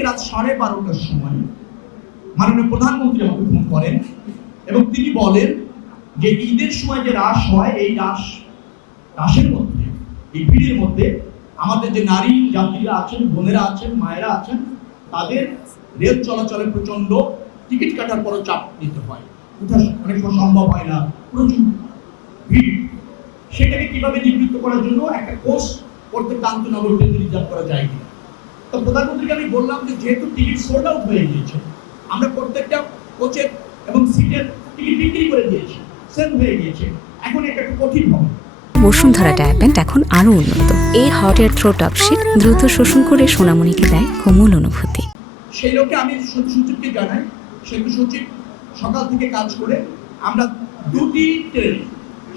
কালকে রাত 12:30টার সময় মাননীয় প্রধানমন্ত্রী আমাকে ফোন করেন এবং তিনি বলেন যে ঈদের সময় যে রাশ হয় এই রাশের মধ্যে, এই ভিড়ের মধ্যে আমাদের যে নারী যাত্রীরা আছেন, বোনেরা আছেন, মায়েরা আছেন, তাদের রেল চলাচলে প্রচন্ড টিকিট কাটার পরও চাপ নিতে হয়, অনেক সময় সম্ভব হয় না, প্রচুর ভিড়। সেটাকে কিভাবে নিবৃত্ত করার জন্য একটা কোর্স প্রত্যেকটা আন্তনগর ট্রেনে রিজার্ভ করা যায় কিনা। তো প্রধানমন্ত্রীকে আমি বললাম যে যেহেতু টিকিট সোল্ড আউট হয়ে গিয়েছে, আমরা প্রত্যেকটা কোচের এবং সিটের টিকিট বিক্রি করে দিয়েছি, সেল হয়ে গিয়েছে, এখন এটা একটু কঠিন হবে। বসুন্ধরা ডায়াপেন্ট এখন আরো উন্নত। এই hot air through top sheet দ্রুত শোষণ করে সোনামণিকে দেয় কোমল অনুভূতি। সেই লোকে আমি সেতু সচিবকে জানাই, সেতু সচিব সকাল থেকে কাজ করে আমরা দুটি ট্রেন,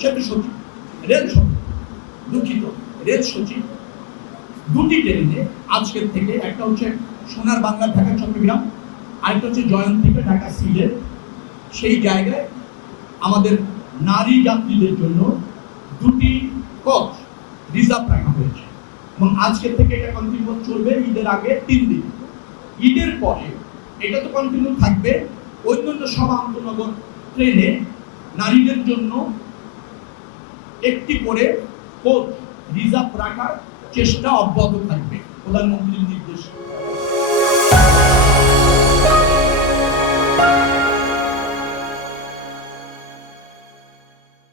সেতু সচিব রেল সচিব, দুঃখিত রেল সচিব দুটি ট্রেনে আজকের থেকে, একটা হচ্ছে সোনার বাংলা ঢাকা চট্টগ্রাম, আরেকটা হচ্ছে জয়ন্তীকে ঢাকা সিলেট, সেই জায়গায় আমাদের নারী যাত্রীদের জন্য দুটি কোচ রিজার্ভ রাখা হয়েছে এবং আজকের থেকে এটা কন্টিনিউ চলবে ঈদের আগে 3 দিন। ঈদের পরে এটা তো কন্টিনিউ থাকবে। অন্যান্য সব আন্তনগর ট্রেনে নারীদের জন্য একটি করে কোচ রিজার্ভ রাখার চেষ্টা অব্যাহত থাকবে। প্রধানমন্ত্রী